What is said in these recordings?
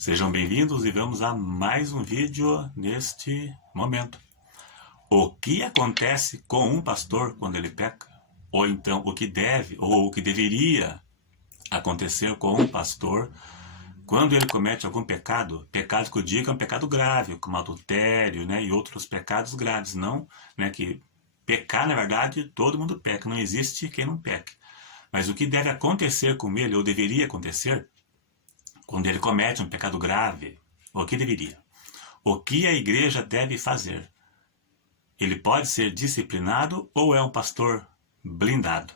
Sejam bem-vindos e vamos a mais um vídeo neste momento. O que acontece com um pastor quando ele peca? Ou então o que deve ou o que deveria acontecer com um pastor quando ele comete algum pecado? Pecado que eu digo é um pecado grave, como adultério, né, e outros pecados graves. Não, né, que pecar, na verdade, todo mundo peca, não existe quem não peque. Mas o que deve acontecer com ele, ou deveria acontecer, quando ele comete um pecado grave, o que deveria? O que a igreja deve fazer? Ele pode ser disciplinado ou é um pastor blindado?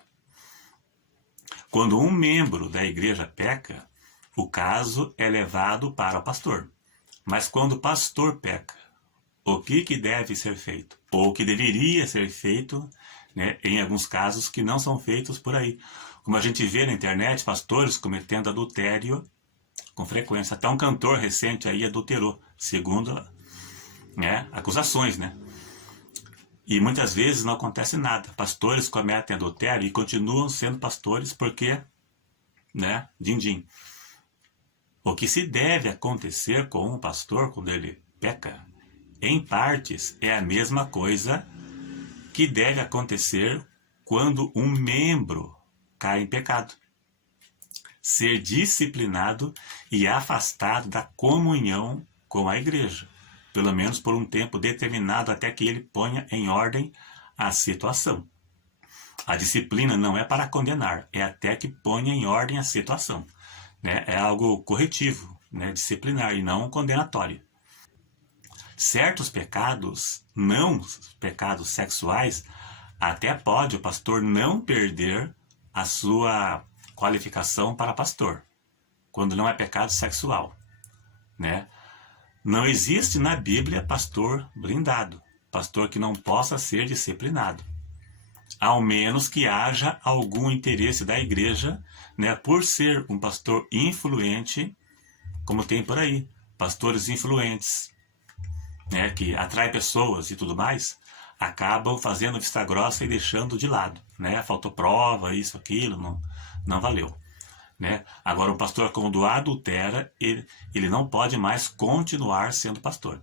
Quando um membro da igreja peca, o caso é levado para o pastor. Mas quando o pastor peca, o que deve ser feito? Ou o que deveria ser feito, né, em alguns casos que não são feitos por aí. Como a gente vê na internet, pastores cometendo adultério com frequência. Até um cantor recente aí adulterou, segundo, né, acusações, né? E muitas vezes não acontece nada. Pastores cometem adultério e continuam sendo pastores porque, né, din-din. O que se deve acontecer com um pastor quando ele peca, em partes, é a mesma coisa que deve acontecer quando um membro cai em pecado. Ser disciplinado e afastado da comunhão com a igreja, pelo menos por um tempo determinado até que ele ponha em ordem a situação. A disciplina não é para condenar, é até que ponha em ordem a situação, né? É algo corretivo, né? Disciplinar e não condenatório. Certos pecados, não pecados sexuais, até pode o pastor não perder a sua qualificação para pastor, quando não é pecado sexual, né? Não existe na Bíblia pastor blindado, pastor que não possa ser disciplinado, ao menos que haja algum interesse da igreja, né, por ser um pastor influente, como tem por aí, pastores influentes, né, que atrai pessoas e tudo mais, acabam fazendo vista grossa e deixando de lado, né? Faltou prova, isso, aquilo, não valeu, né? Agora, um pastor quando adultera, ele não pode mais continuar sendo pastor.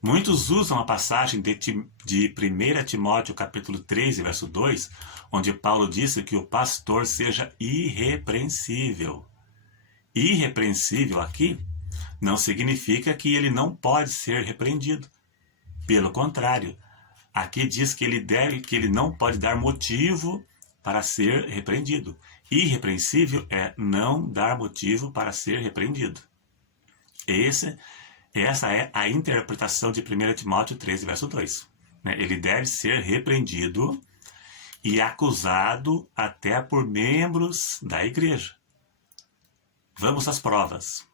Muitos usam a passagem de 1 Timóteo capítulo 3, verso 2, onde Paulo disse que o pastor seja irrepreensível. Irrepreensível aqui não significa que ele não pode ser repreendido. Pelo contrário, aqui diz que ele não pode dar motivo para ser repreendido. Irrepreensível é não dar motivo para ser repreendido. Essa é a interpretação de 1 Timóteo 13, verso 2. Ele deve ser repreendido e acusado até por membros da igreja. Vamos às provas.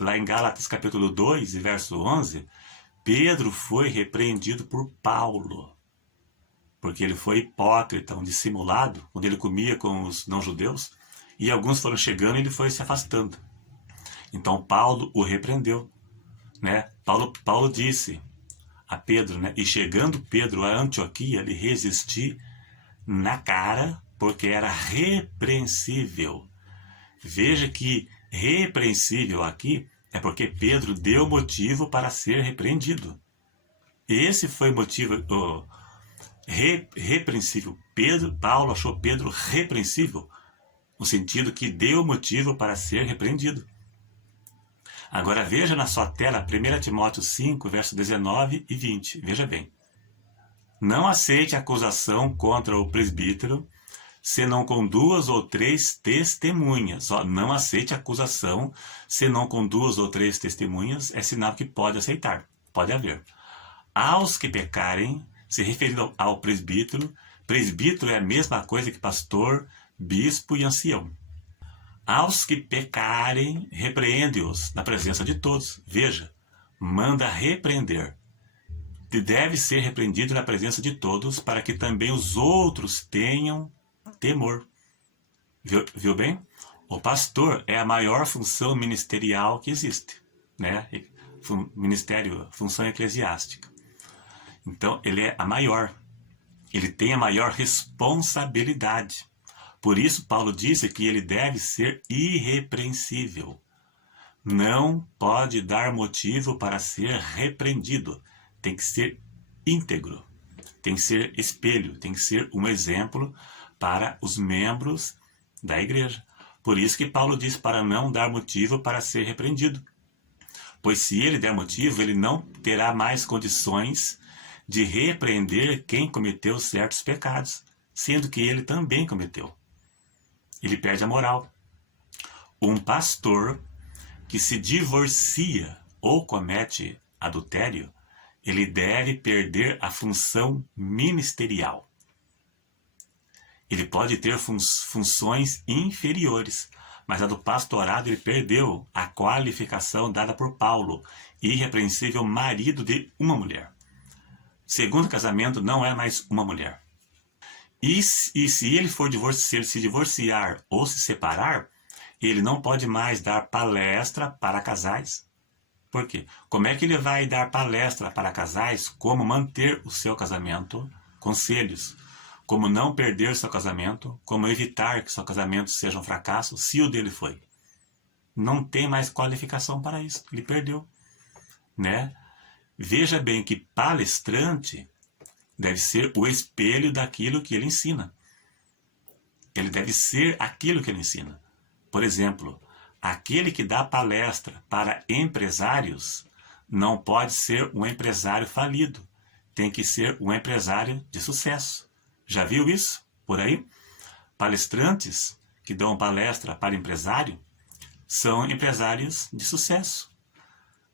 Lá em Gálatas capítulo 2, verso 11, Pedro foi repreendido por Paulo, porque ele foi hipócrita, um dissimulado, quando ele comia com os não-judeus, e alguns foram chegando e ele foi se afastando. Então Paulo o repreendeu, né? Paulo disse a Pedro, né? E chegando Pedro a Antioquia, lhe resisti na cara, porque era repreensível. Veja que repreensível aqui é porque Pedro deu motivo para ser repreendido. Esse foi o motivo repreensível. Paulo achou Pedro repreensível, no sentido que deu motivo para ser repreendido. Agora veja na sua tela 1 Timóteo 5, verso 19 e 20. Veja bem. Não aceite acusação contra o presbítero, senão com 2 ou 3 testemunhas. Não aceite acusação, senão com 2 ou 3 testemunhas, é sinal que pode aceitar, pode haver. Aos que pecarem, se referindo ao presbítero, presbítero é a mesma coisa que pastor, bispo e ancião. Aos que pecarem, repreende-os na presença de todos. Veja, manda repreender. E deve ser repreendido na presença de todos, para que também os outros tenham temor. Viu bem? O pastor é a maior função ministerial que existe, né? Ministério, função eclesiástica. Então, ele é a maior. Ele tem a maior responsabilidade. Por isso, Paulo disse que ele deve ser irrepreensível. não pode dar motivo para ser repreendido. Tem que ser íntegro, tem que ser espelho, tem que ser um exemplo para os membros da igreja. Por isso que Paulo diz para não dar motivo para ser repreendido. Pois se ele der motivo, ele não terá mais condições de repreender quem cometeu certos pecados, sendo que ele também cometeu. Ele perde a moral. Um pastor que se divorcia ou comete adultério, ele deve perder a função ministerial. Ele pode ter funções inferiores, mas a do pastorado ele perdeu a qualificação dada por Paulo, irrepreensível marido de uma mulher. Segundo casamento não é mais uma mulher. E se ele se divorciar ou se separar, ele não pode mais dar palestra para casais. Por quê? Como é que ele vai dar palestra para casais como manter o seu casamento? Conselhos. Como não perder seu casamento, como evitar que seu casamento seja um fracasso, se o dele foi. Não tem mais qualificação para isso, ele perdeu. Né? Veja bem que palestrante deve ser o espelho daquilo que ele ensina. Ele deve ser aquilo que ele ensina. Por exemplo, aquele que dá palestra para empresários não pode ser um empresário falido. Tem que ser um empresário de sucesso. Já viu isso por aí? Palestrantes que dão palestra para empresário são empresários de sucesso.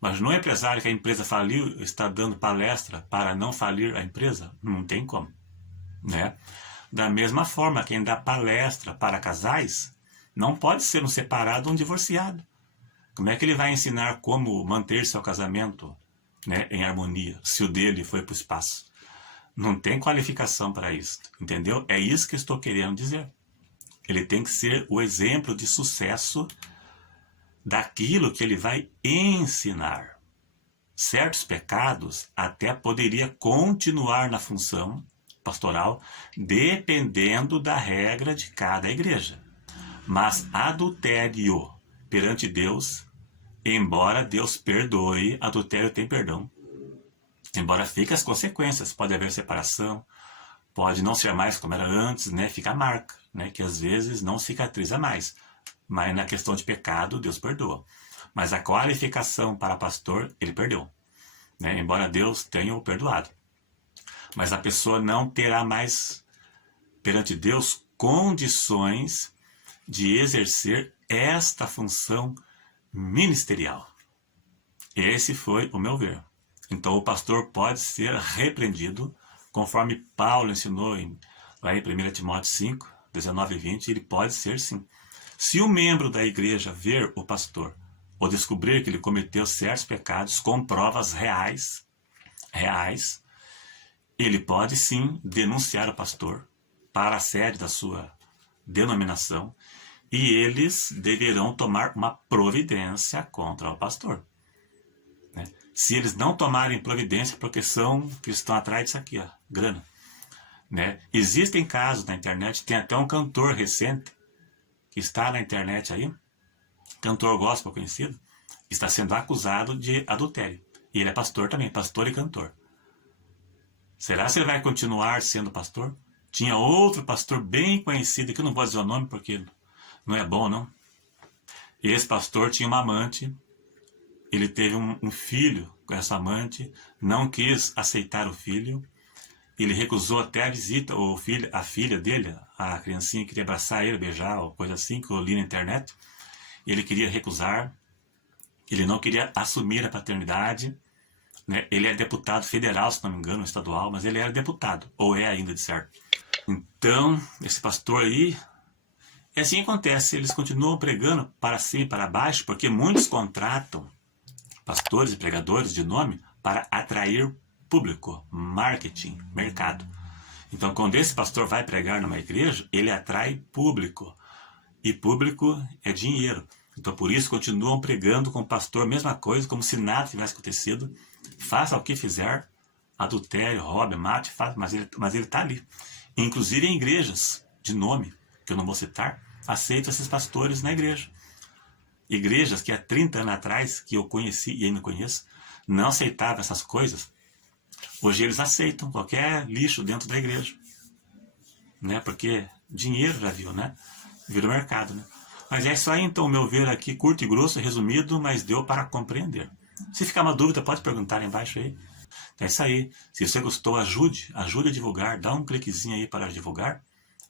Mas não é empresário que a empresa faliu está dando palestra para não falir a empresa? Não tem como. Né? Da mesma forma, quem dá palestra para casais não pode ser um separado ou um divorciado. Como é que ele vai ensinar como manter seu casamento, né, em harmonia, se o dele foi para o espaço? Não tem qualificação para isso, entendeu? É isso que eu estou querendo dizer. Ele tem que ser o exemplo de sucesso daquilo que ele vai ensinar. Certos pecados até poderia continuar na função pastoral, dependendo da regra de cada igreja. Mas adultério perante Deus, embora Deus perdoe, adultério tem perdão. Embora fique as consequências, pode haver separação, pode não ser mais como era antes, né? Fica a marca, né? Que às vezes não cicatriza mais. Mas na questão de pecado, Deus perdoa. Mas a qualificação para pastor, ele perdeu. Né? Embora Deus tenha o perdoado. Mas a pessoa não terá mais, perante Deus, condições de exercer esta função ministerial. Esse foi o meu ver. Então o pastor pode ser repreendido, conforme Paulo ensinou lá em 1 Timóteo 5, 19 e 20, ele pode ser sim. Se o membro da igreja ver o pastor ou descobrir que ele cometeu certos pecados com provas reais, ele pode sim denunciar o pastor para a sede da sua denominação e eles deverão tomar uma providência contra o pastor. Né? Se eles não tomarem providência, porque são que estão atrás disso aqui, ó, grana. Né? Existem casos na internet, tem até um cantor recente que está na internet aí, cantor gospel conhecido, está sendo acusado de adultério. E ele é pastor também, pastor e cantor. Será que ele vai continuar sendo pastor? Tinha outro pastor bem conhecido, que eu não vou dizer o nome porque não é bom, não. E esse pastor tinha uma amante, ele teve um filho com essa amante, não quis aceitar o filho, ele recusou até a visita, a filha dele, a criancinha queria abraçar ele, beijar, ou coisa assim, que eu li na internet. Ele queria recusar, ele não queria assumir a paternidade. Né? Ele é deputado federal, se não me engano, estadual, mas ele era deputado, ou é ainda de certo. Então, esse pastor aí, e assim acontece, eles continuam pregando para cima e para baixo, porque muitos contratam pastores e pregadores de nome para atrair público, marketing, mercado. Então, quando esse pastor vai pregar numa igreja, ele atrai público. E público é dinheiro. Então, por isso, continuam pregando com o pastor, mesma coisa, como se nada tivesse acontecido. Faça o que fizer, adultério, roube, mate, mas ele está ali. Inclusive em igrejas de nome, que eu não vou citar, aceitam esses pastores na igreja. igrejas que há 30 anos atrás, que eu conheci e ainda conheço, não aceitavam essas coisas. Hoje eles aceitam qualquer lixo dentro da igreja, né? Porque dinheiro já viu, né? Vira o mercado, né? Mas é isso aí, então, o meu ver aqui, curto e grosso, resumido, mas deu para compreender. Se ficar uma dúvida, pode perguntar aí embaixo aí. É isso aí. Se você gostou, ajude a divulgar, dá um cliquezinho aí para divulgar,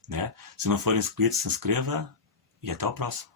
né? Se não for inscrito, se inscreva e até o próximo.